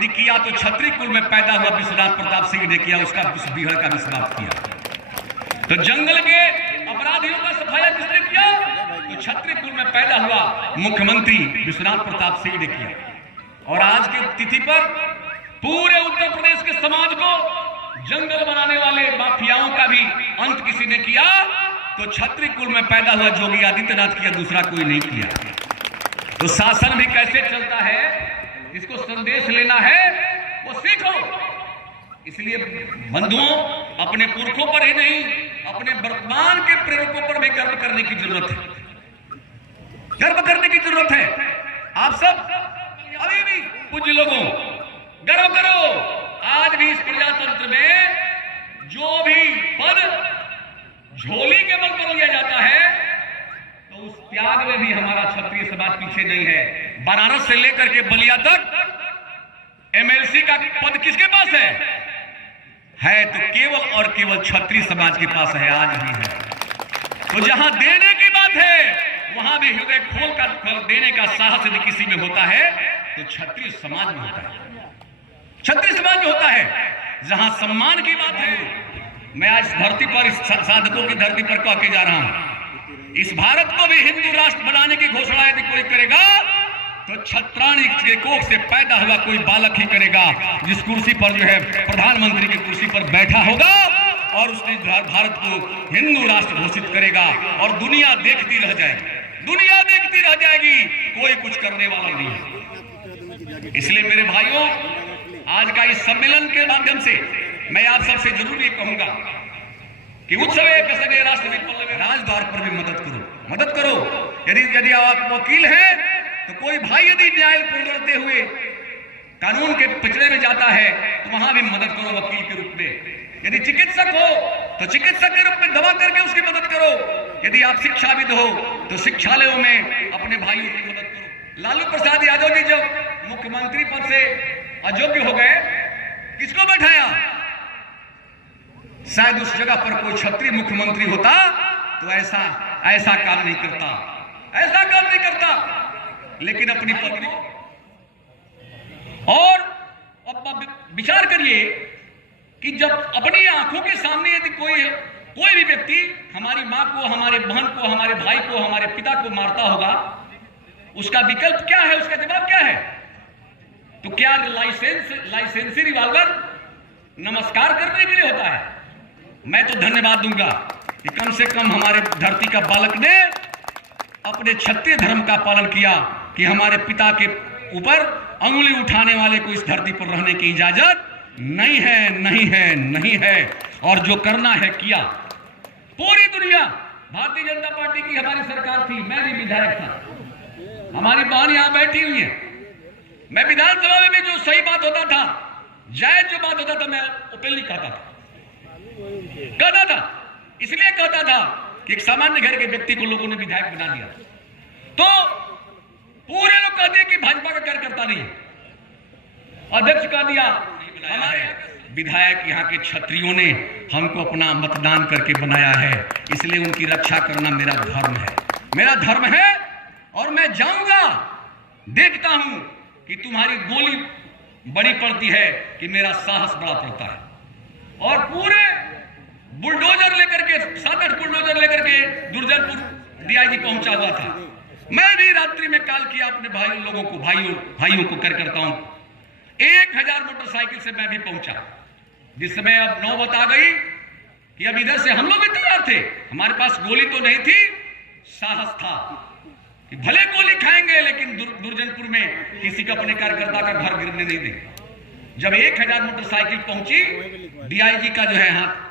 यदि किया तो क्षत्रिय कुल में पैदा हुआ विश्वनाथ प्रताप सिंह ने किया, उसका बिहार का भी समाप्त किया। तो जंगल के अपराधियों का सफाया किसने किया? तो क्षत्रिय कुल में पैदा हुआ मुख्यमंत्री विश्वनाथ प्रताप सिंह ने किया। और आज की तिथि पर पूरे उत्तर प्रदेश के समाज को जंगल बनाने वाले माफियाओं का भी अंत किसी ने किया तो क्षत्रिय कुल में पैदा हुआ योगी आदित्यनाथ किया, दूसरा कोई नहीं किया। तो शासन भी कैसे चलता है, जिसको संदेश लेना है वो सीखो। इसलिए बंधुओं, अपने पुरखों पर ही नहीं, अपने वर्तमान के प्रेरकों पर भी गर्व करने की जरूरत है, गर्व करने की जरूरत है। आप सब अभी भी पूज्य लोगों गर्व करो। आज भी इस प्रजातंत्र में जो भी पद झोली के बल पर लिया जाता है तो उस त्याग में भी हमारा क्षत्रिय समाज पीछे नहीं है। बनारस से लेकर के बलिया तक एमएलसी का पद किसके पास है तो केवल और केवल क्षत्रिय समाज के पास है, आज भी है। तो जहां देने की बात है वहां भी हृदय खोल कर देने का साहस यदि किसी में होता है तो क्षत्रिय समाज में होता है, क्षत्रिय समाज में होता है। जहां सम्मान की बात है, मैं आज धरती पर, इस साधकों की धरती पर कह के जा रहा हूं, इस भारत को भी हिंदू राष्ट्र बनाने की घोषणा यदि कोई करेगा तो छत्राणी के कोख से पैदा हुआ कोई बालक ही करेगा, जिस कुर्सी पर जो है प्रधानमंत्री की कुर्सी पर बैठा होगा और उसने भारत को हिंदू राष्ट्र घोषित करेगा और दुनिया देखती रह जाएगी, दुनिया देखती रह जाएगी, कोई कुछ करने वाला नहीं है। इसलिए मेरे भाइयों, आज का इस सम्मेलन के माध्यम से मैं आप सबसे जरूर ये कहूंगा कि उत्सवे कसबे राष्ट्र राजद्वार पर भी मदद करो। यदि आप वकील हैं तो कोई भाई यदि न्याय पुकारते हुए कानून के पिछड़े में जाता है तो वहां भी मदद करो वकील के रूप में। यदि चिकित्सक हो तो चिकित्सक के रूप में दवा करके उसकी मदद करो। यदि आप शिक्षाविद हो तो शिक्षालयों में अपने भाइयों की मदद करो। लालू प्रसाद यादव जी जब मुख्यमंत्री पद से अयोग्य हो गए, किसको बैठाया? शायद उस जगह पर कोई क्षत्रिय मुख्यमंत्री होता तो ऐसा काम नहीं करता, ऐसा काम नहीं करता। लेकिन अपनी पत्नी और अब विचार करिए कि जब अपनी आंखों के सामने यदि कोई भी व्यक्ति हमारी मां को, हमारे बहन को, हमारे भाई को, हमारे पिता को मारता होगा, उसका विकल्प क्या है, उसका जवाब क्या है? तो क्या लाइसेंसी रिवॉल्वर नमस्कार करने के लिए होता है? मैं तो धन्यवाद दूंगा कि कम से कम हमारे धरती का बालक ने अपने क्षत्रिय धर्म का पालन किया कि हमारे पिता के ऊपर अंगुली उठाने वाले को इस धरती पर रहने की इजाजत नहीं है, नहीं है, नहीं है। और जो करना है किया। पूरी दुनिया, भारतीय जनता पार्टी की हमारी सरकार थी, मैं भी विधायक था, हमारी बहन यहां बैठी हुई है। मैं विधानसभा में भी जो सही बात होता था, जायज जो बात होता था, मैं ओपनली कहता था। इसलिए कहता था कि एक सामान्य घर के व्यक्ति को लोगों ने विधायक बना दिया तो पूरे लोग कहते हैं कि भाजपा का कार्यकर्ता नहीं है। अध्यक्ष कह दिया, हमारे विधायक यहाँ के क्षत्रियों ने हमको अपना मतदान करके बनाया है, इसलिए उनकी रक्षा करना मेरा धर्म है, मेरा धर्म है। और मैं जाऊंगा, देखता हूं कि तुम्हारी गोली बड़ी पड़ती है कि मेरा साहस बड़ा पड़ता है। और पूरे बुलडोजर लेकर के, 7-8 बुलडोजर लेकर के दुर्जनपुर डीआईजी पहुंचा हुआ था। मैं भी रात्रि में कॉल किया अपने लोगों को, भाइयों को कार्यकर्ताओं को। 1000 मोटरसाइकिल से मैं भी पहुंचा। जिस समय अब नौबत आ गई कि अब इधर से हम लोग भी तैयार थे, हमारे पास गोली तो नहीं थी, साहस था कि भले गोली खाएंगे लेकिन दुर्जनपुर में किसी का, अपने कार्यकर्ता का घर गिरने नहीं देंगे। जब 1000 मोटरसाइकिल पहुंची, डीआईजी का जो है हाथ